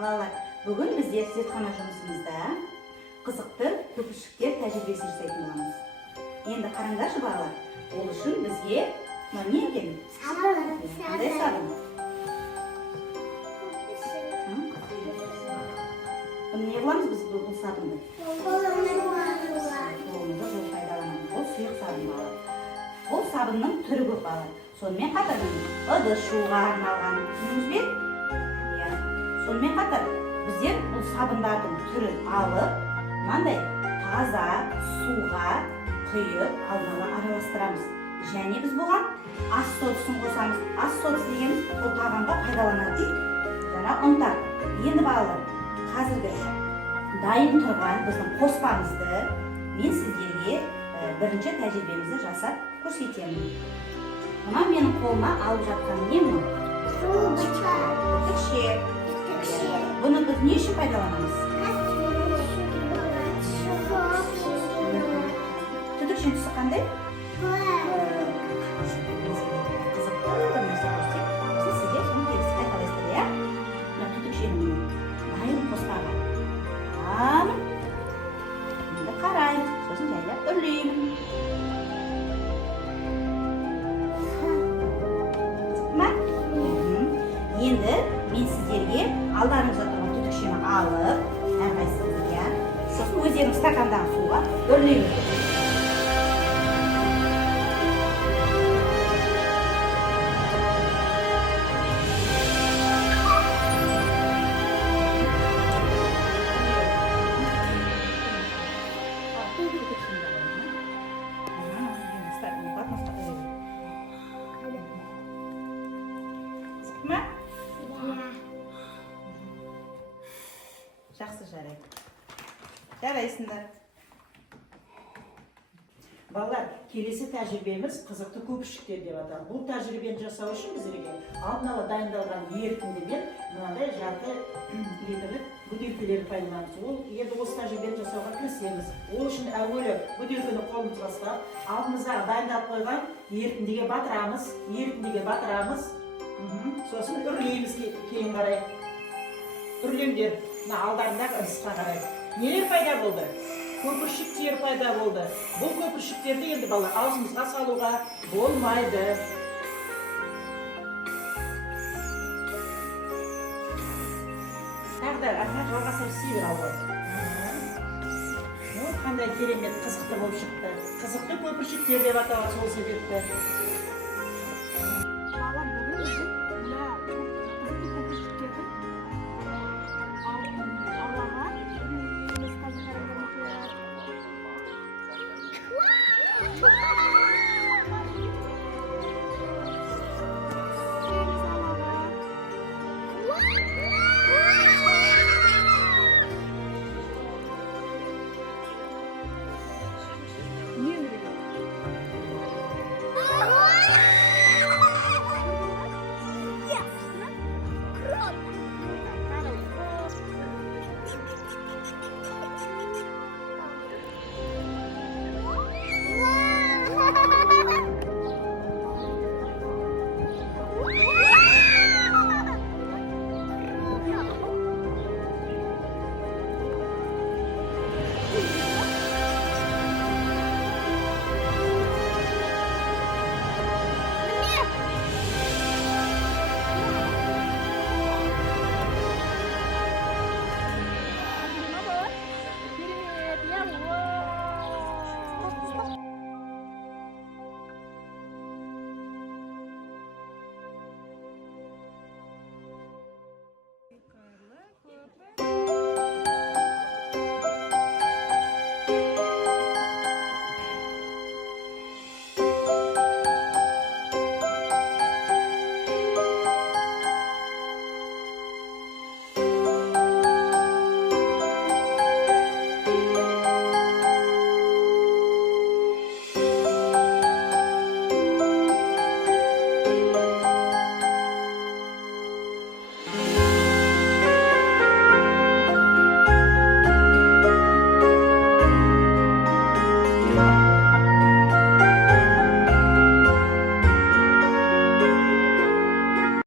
Балалар, бүгін біздер зертхана жұмысымызда қызықты көпіршіктер тәжірибесін жасайтын боламыз. Енді қараңдаршы балалар, ол үшін бізге не екен? Қандай сабын? Бұны не қыламыз біз бұл сабынды? Қолымызда жол пайдаланамыз. Бұл сұйық сабын балалар. Бұл сабынның түрі көп балалар. Сонымен қатар ыдыс жууға арналған. Түсіндіңіз бе? Сонымен қатар біздер бұл сабындардың түрін алып, мынандай таза суға құйып алдын ала араластырамыз. Және біз бұған ас содасын қосамыз. Ас содасы дегеніміз бұл тағамға пайдаланатын жаңа ұнтақ. Енді балалар, қазіргі дайын тұрған біздің қоспамызды мен сіздерге бірінші тәжірибемізді жасап көрсетемін. Мына менің қолыма алып жатқан не мұны? Түтікше. Бұны біз не үшін пайдаланамыз? Түтікшенің түсі қандай? Қызықты бір нәрсе көрсетейік. Осы сіздер соны тегісі қайталайсыздар, иә? Мына түтікшенің дайын қоспағы. Аламын. Енді қараймын. Сосын жайлап үрлеймін. Енді мен сіздерге алдарыңызда тұрған түтікшені алып, әрқайсыңызға, сосын өздерің стакандағы суға үрлеймін. Жақсы жарайды. Жарайсыңдар. Балалар, келесі тәжірибеміз қызықты көпіршіктер деп аталады. Бұл тәжірибені жасау үшін бізге алдын ала дайындалған ерітінді мен мынандай жарты литрлік бөтелкелерді пайдаланамыз. Ол енді осы тәжірибені жасауға кірісеміз. Ол үшін әуелі бөтелкені қолымызға ұстап, алдымызға дайындалып қойған ерітіндіге батырамыз. Сосын үрлейміз кейін қарай. Үрлемдер алдарындағы ыдысқа қарай. Нелер пайда болды? Көпіршіктер пайда болды. Бұл көпіршіктерді енді балалар аузымызға салуға болмайды. Тағдар, артына жалғасып сүйір алып. Қандай керемет қызықты болып шықты. Қызықты көпіршіктер деп аталады сол себепті. Wow!